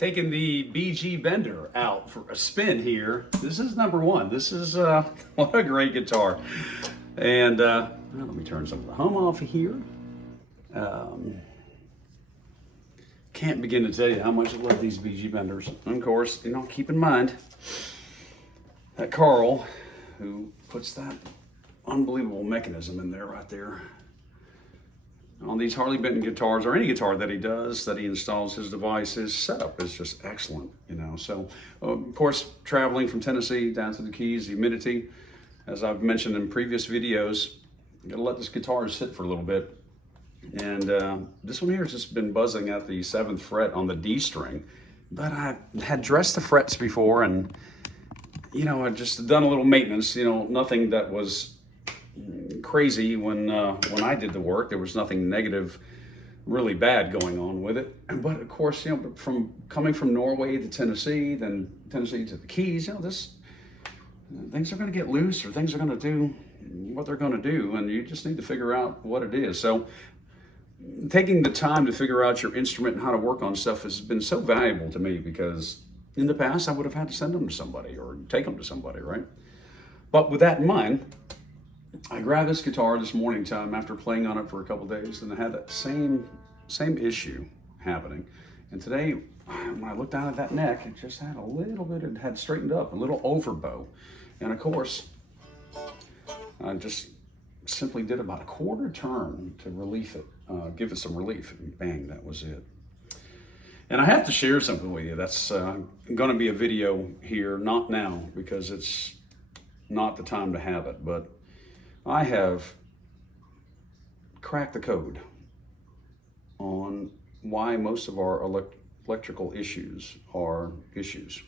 Taking the BEEGEE Bender out for a spin here. This is number one. This is what a great guitar. And well, let me turn some of the hum off here. Can't begin to tell you how much I love these BEEGEE Benders. And of course, you know, keep in mind that Carl, who puts that unbelievable mechanism in there right there on these Harley Benton guitars, or any guitar that he does, that he installs his device, his setup is just excellent, you know. So, of course, traveling from Tennessee down to the Keys, the humidity, as I've mentioned in previous videos, you gotta let this guitar sit for a little bit. And this one here has just been buzzing at the 7th fret on the D string, but I had dressed the frets before, and you know, I just done a little maintenance, you know, nothing that was crazy when I did the work. There was nothing negative, really bad going on with it. But of course, you know, from coming from Norway to Tennessee, then Tennessee to the Keys, you know, things are going to get loose, or things are going to do what they're going to do, and you just need to figure out what it is. So taking the time to figure out your instrument and how to work on stuff has been so valuable to me, because in the past I would have had to send them to somebody or take them to somebody, right? But with that in mind, I grabbed this guitar this morning time after playing on it for a couple days, and I had that same issue happening. And today, when I looked down at that neck, it just had a little bit, it had straightened up, a little overbow. And of course, I just simply did about a quarter turn to relief it, give it some relief, and bang, that was it. And I have to share something with you. That's gonna be a video here, not now, because it's not the time to have it, but I have cracked the code on why most of our electrical issues are issues.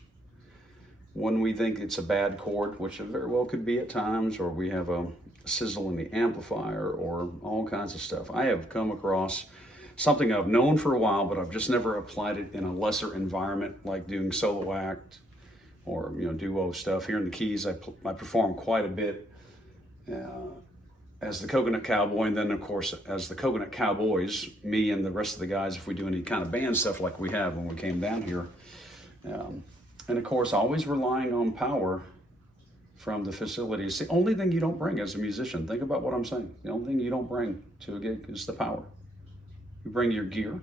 When we think it's a bad chord, which it very well could be at times, or we have a sizzle in the amplifier, or all kinds of stuff. I have come across something I've known for a while, but I've just never applied it in a lesser environment, like doing solo act or, you know, duo stuff. Here in the Keys, I perform quite a bit as the Coconut Cowboy, and then of course as the Coconut Cowboys, me and the rest of the guys, if we do any kind of band stuff like we have when we came down here. And of course, always relying on power from the facility. It's the only thing you don't bring as a musician. Think about what I'm saying. The only thing you don't bring to a gig is the power. You bring your gear,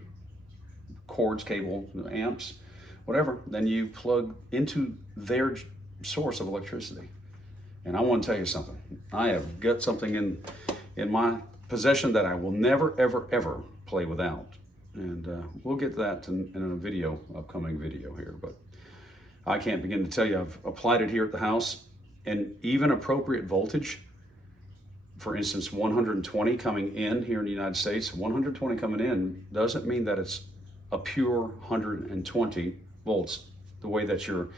cords, cable, amps, whatever, then you plug into their source of electricity. And I want to tell you something. I have got something in my possession that I will never, ever, ever play without. And we'll get to that in a video, upcoming video here. But I can't begin to tell you, I've applied it here at the house, and even appropriate voltage, for instance, 120 coming in here in the United States, 120 coming in doesn't mean that it's a pure 120 volts, the way that your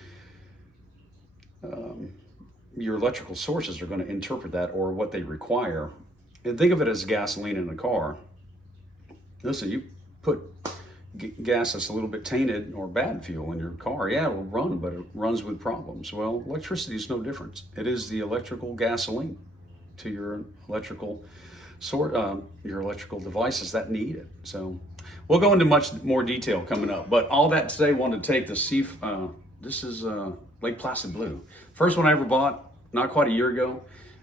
electrical sources are going to interpret that, or what they require. And think of it as gasoline in a car. Listen, you put gas that's a little bit tainted or bad fuel in your car, yeah, it'll run, but it runs with problems. Well, electricity is no different. It is the electrical gasoline to your electrical devices that need it. So we'll go into much more detail coming up, but all that today, I wanted to take the this is Lake Placid Blue. First one I ever bought, not quite a year ago,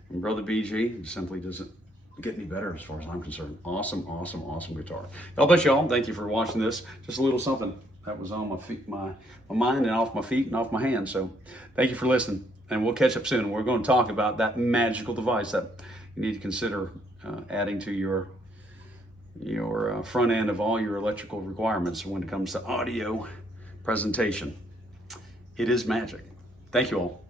and Brother BEEGEE simply doesn't get any better as far as I'm concerned. Awesome, awesome, awesome guitar. God bless y'all. Thank you for watching this. Just a little something that was on my feet, my mind, and off my feet and off my hands. So thank you for listening, and we'll catch up soon. We're going to talk about that magical device that you need to consider adding to your front end of all your electrical requirements when it comes to audio presentation. It is magic. Thank you all.